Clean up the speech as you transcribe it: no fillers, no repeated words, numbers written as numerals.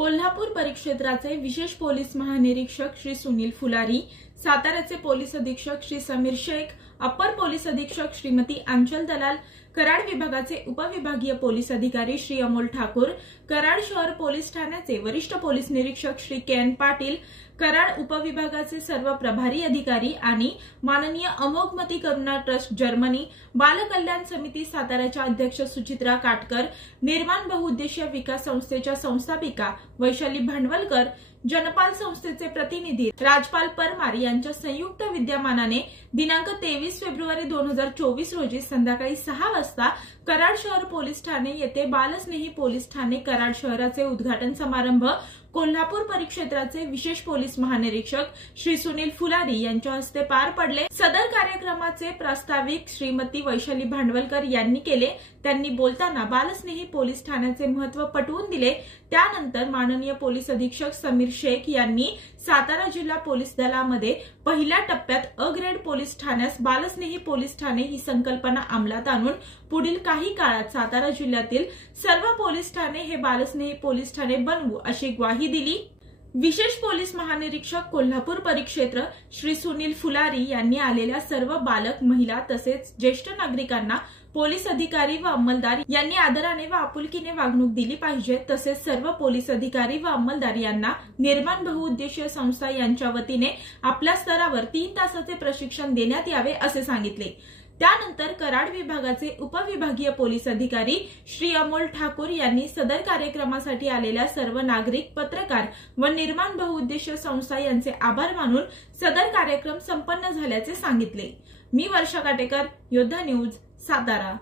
कोल्हापूर परिक्षेत्राचे विशेष पोलीस महानिरीक्षक श्री सुनील फुलारी, साताऱ्याचे पोलीस अधीक्षक श्री समीर शेख, अप्पर पोलीस अधीक्षक श्रीमती आंचल दलाल, कराड विभागाचे उपविभागीय पोलीस अधिकारी श्री अमोल ठाकूर, कराड शहर पोलीस ठाण्याचे वरिष्ठ पोलीस निरीक्षक श्री के.एन. पाटील, कराड उपविभागाचे सर्व प्रभारी अधिकारी आणि माननीय अमोघमती करुणा ट्रस्ट जर्मनी, बाल कल्याण समिती साताऱ्याच्या अध्यक्ष सुचित्रा काटकर, निर्माण बहुउद्देशीय विकास संस्थेच्या संस्थापिका वैशाली भांडवलकर, जनपाल संस्थेचे प्रतिनिधी राजपाल परमार यांच्या संयुक्त विद्यमानाने दिनांक 23 फेब्रुवारी 2024 रोजी संध्याकाळी 6 वाजता कराड शहर पोलीस ठाणे येथे बालस्नेही पोलीस ठाणे कराड शहराचे उद्घाटन समारंभ कोल्हापूर परिक्षेत्राचे विशेष पोलीस महानिरीक्षक श्री सुनील फुलारी यांच्या हस्ते पार पडले। सदर कार्यक्रमाचे प्रास्ताविक श्रीमती वैशाली भांडवलकर यांनी केले। त्यांनी बोलताना बालस्नेही पोलीस ठाण्याचे महत्त्व पटवून दिले। त्यानंतर माननीय पोलीस अधीक्षक समीर शेख यांनी सातारा जिल्हा पोलीस दलामध्ये पहिल्या टप्प्यात अ ग्रेड पोलीस ठाण्यास बालस्नेही पोलीस ठाणे ही संकल्पना अंमलात आणून पुढील काही काळात सातारा जिल्ह्यातील सर्व पोलीस ठाणे हे बालस्नेही पोलीस ठाणे बनवू अशी ग्वाही दिली। विशेष पोलीस महानिरीक्षक कोल्हापूर परिक्षेत्र श्री सुनील फुलारी यांनी आलेल्या सर्व बालक, महिला तसेच ज्येष्ठ नागरिकांना पोलीस अधिकारी व अंमलदार यांनी आदराने व आपुलकीने वागणूक दिली पाहिजे। तसेच सर्व पोलीस अधिकारी व अंमलदार यांना निर्माण बहुउद्देशीय संस्था यांच्या वतीने आपल्या स्तरावर 3 तासाचे प्रशिक्षण देण्यात यावे असे सांगितले। त्यानंतर कराड विभागाचे उपविभागीय पोलीस अधिकारी श्री अमोल ठाकूर यांनी सदर कार्यक्रमासाठी आलेल्या सर्व नागरिक, पत्रकार व निर्माण बहुउद्देशीय संस्था यांचे आभार मानून सदर कार्यक्रम संपन्न झाल्याचे सांगितले। मी वर्षा काटेकर, योद्धा न्यूज, सातारा।